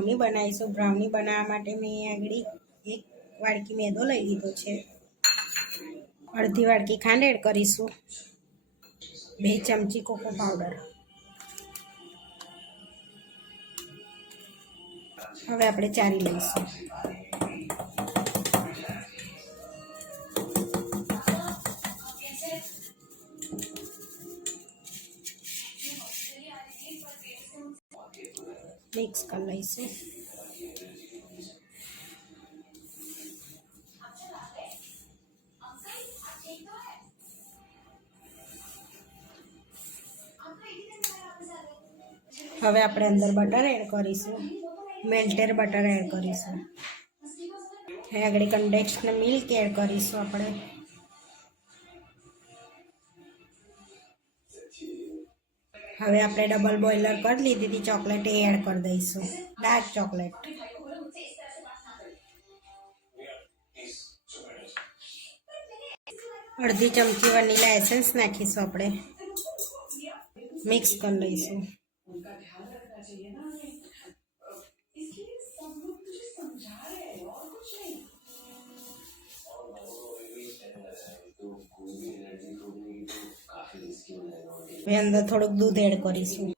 Brownie બનાવીશું। Brownie બનાવવા માટે મેં આગળ 1 વાડકી મેદો લઈ લીધો છે। અડધી વાડકી ખાંડ એડ કરીશું। 2 ચમચી કોકો પાવડર। હવે આપણે ચારી લઈશું। મિક્સ કરી લઈશું। હવે આપણે અંદર બટર એડ કરીશું। મેલ્ટેડ બટર એડ કરીશું। હવે આગળ કન્ડેન્સ્ડ મિલ્ક એડ કરીશું આપણે। હવે આપણે ડબલ બોઇલર કરી લીધી હતી ચોકલેટ એ એડ કરી દઈશું। Dark chocolate. અડધી ચમચી વનીલા એસેન્સ નાખીશું આપણે। મિક્સ કરી લઈશું। હવે અંદર થોડુંક દૂધ એડ કરીશું।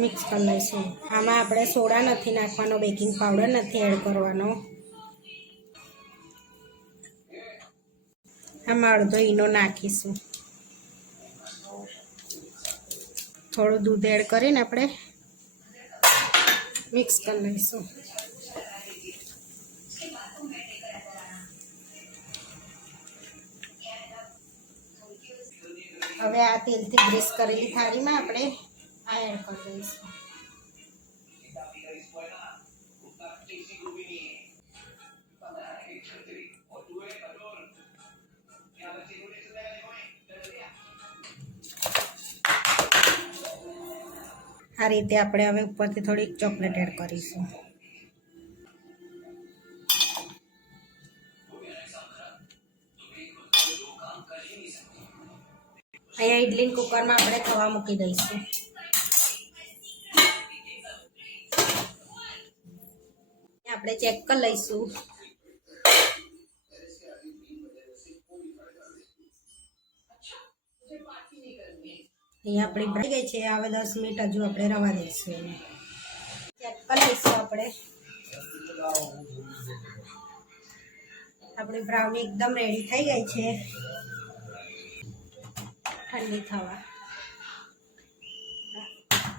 મિક્સ કરી લઈશું। આમાં આપણે સોડા નથી નાખવાનો, બેકિંગ પાવડર નથી એડ કરવાનો। આમાં અડધો ઈનો નાખીશું। થોડું દૂધ એડ કરીને આપણે મિક્સ કરી લઈશું। હવે આ તેલથી ગ્રીસ કરેલી થાળીમાં આપણે આ એડ કરી દઈશું। આ રીતે આપણે હવે ઉપરથી થોડીક ચોકલેટ એડ કરીશું। અહીંયા ઇડલી કુકરમાં આપણે ખવા મૂકી દઈશું। આપણે ચેક કરી લઈશું। અહીંયા આપણી બની ગઈ છે। હવે 10 મિનિટ હજુ આપણે રવા દઈશું એને। ચેક કરી લઈશું આપણે। આપણી બ્રાઉની એકદમ રેડી થઈ ગઈ છે ઠંડી થવા।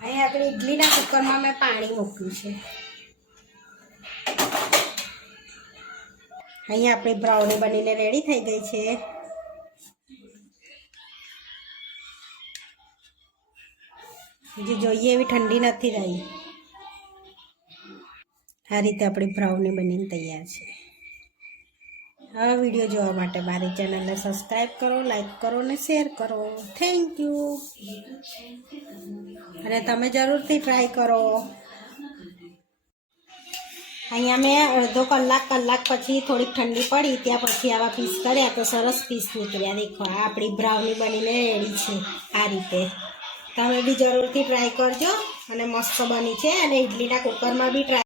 અહીંયા આપણે ઇડલીના કુકરમાં મેં પાણી મૂક્યું છે। અહીંયા આપણી બ્રાઉની બનીને રેડી થઈ ગઈ છે। જે જોઈએ એવી ઠંડી નથી થઈ। આ રીતે આપણી બ્રાઉની બનીને તૈયાર છે। આ વિડીયો જોવા માટે મારી ચેનલને સબસ્ક્રાઈબ કરો, લાઈક કરો અને શેર કરો। Thank you. અને તમે જરૂરથી ટ્રાય કરો। અહીંયા મેં અડધો કલાક પછી થોડીક ઠંડી પડી ત્યાં પછી આવા પીસ કર્યા તો સરસ પીસ નીકળ્યા। દેખો આ આપણી બ્રાઉની બનીને રેડી છે। આ રીતે તમે બી જરૂરથી ટ્રાય કરજો અને મસ્ત બની છે। અને ઇડલીના કુકરમાં બી ટ્રાય